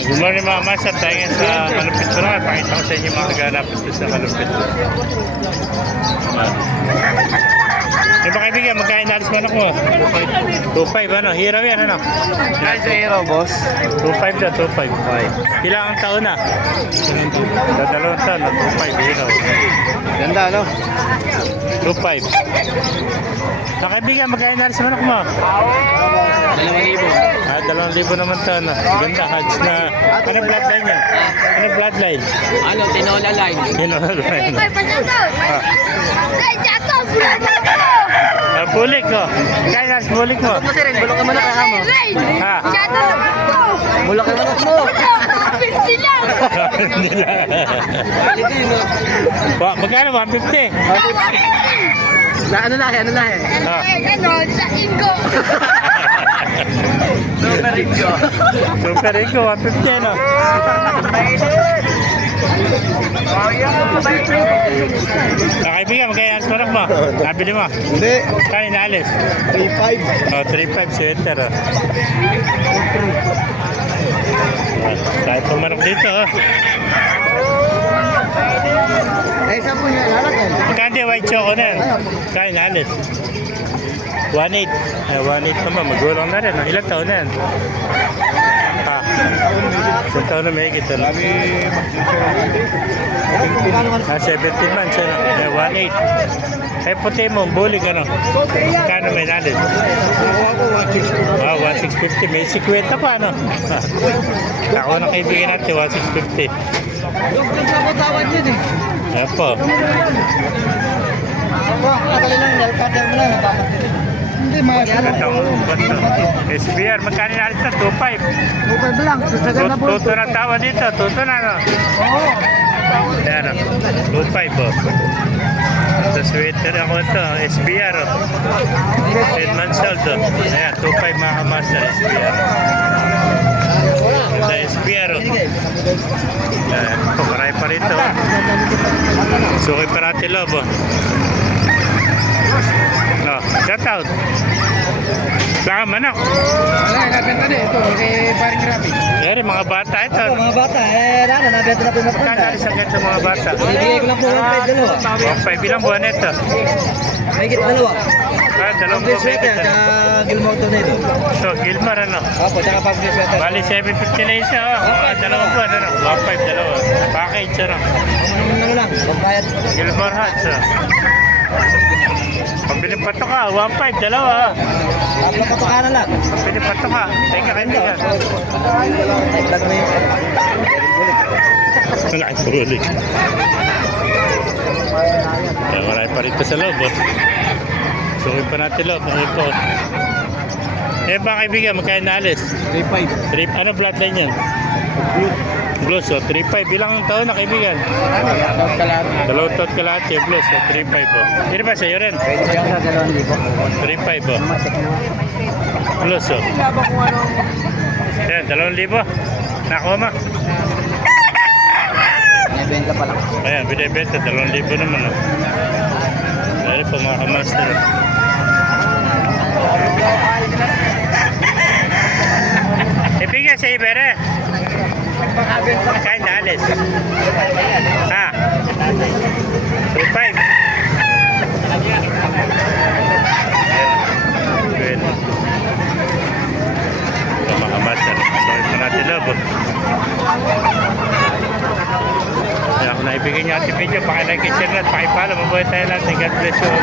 Good morning mga master. Tayo ngayon sa Malupit ko na. Pakita ko sa inyo mga kaganap ito sa Malupit. Yung mga kaibigan, magkain na alis manok mo? 2.5 ano? Hiraw yan ano? Kaya sa hero, boss. 2.5 na, 2.5. Ilang ang taon na? Sa 2 taon na, 2.5 hiraw. Ganda, no? 2.5. Mga kaibigan, magkain na alis manok mo? 2,000. 2,000 naman taon na. Ganda, hags na. Ano bloodline yan? Ano bloodline? Ano, tinola line. Tinola line. Ay, bulik ko. Kaya nas bulik mo. Ano sir, bulok ka manok ka mo. Ha? Bulok ka manok mo. Pinti lang. Magkano? 150? Na ano lahi, ano lahi? Ano, sa Ingo. Super Rico. Super Rico, 150 no? Kaibigan, magkaya alis manok mo? Nabili mo? Hindi. Kaya inaalis? 3,500. Oh, 3.5 sweater oh. Tayo pa manok dito oh. Eh, saan po niya lalagyan? Magkano white choco na yan? Kaya inaalis? 1.8. 1.8 naman, magulang na rin. Ilang taon na yan? Ha? Isang taon na may higit. 17 months. 1.8. Eh, puti mo, bulig ano? Kano may nalit? 1,650. May 50 pa ano? Ako na kaibigan natin, 1,650. Yung pagkakatawad yun eh. Yan po. Kadali lang, nalpater mo lang. Hindi, SBR, magkano nalit na? 2.5. Bukod lang, susagan na po. Tuto na tawa dito, tuto na no? Oo. Ayan o, 2.5 o. Sa sweater ako ito, SBR o. 10 months old o. Ayan, 2.5 mga kamaster, SBR. Sa SBR o. Ayan, pumaray pa rito o. Suki parati lobo. No, shout out. Saka manok. Wala, nabenta na ito. Kay paring grabe. Yan mga bata ito. Ako, mga bata, nabenta na po yung Magkano mapanda. alis agad sa mga bata? Bibigay ko lang po 1,500 dalawa. 1.5 ilang buwan ito? Higit dalawa. Dalawang Pang buwan sweater, ito. tsaka Gilmore Tornado. So, Gilmar ano? Opo, tsaka pang sweater. Bali 750 na isa oh. Mga dalawang buwan ano? 1.5 dalawa. Package ano? Ano lang, pagbayad. Gilmar hats oh. Pambili pato ka, 1.5 dalawa. Tapos patuka na lang. Pambili pato ka. Teka kaibigan. Ay, vlog mo yun. Wala kang bulik. Wala pa rin sa loob oh. Sukin pa natin loob. Ano po? Eh ba kaibigan, magkaya na alis? 3,500. Ano bloodline yan? Blues o, 3.5. Ilang taon na kaibigan? Dapat ka lang. 2 taon ka lahat yung blues o, 3.5 o. Hindi ba sa'yo rin? Pwede siya sa 2,000. 3.5 o. Blues o. Yan, 2,000. Nakuha ma. Nabenta pa lang. Ayan, binibenta. 2,000 naman o. Dahil po mga kamaster o. Ibigay sa Ibere. Kain na alis. Ha? 2.5. Ayan. Ito mga master. Sorry po natin love. Kaya kung naibigay niyo ating video, pakilike, share na at pakipalo. Mabuhay tayo natin. God bless you all.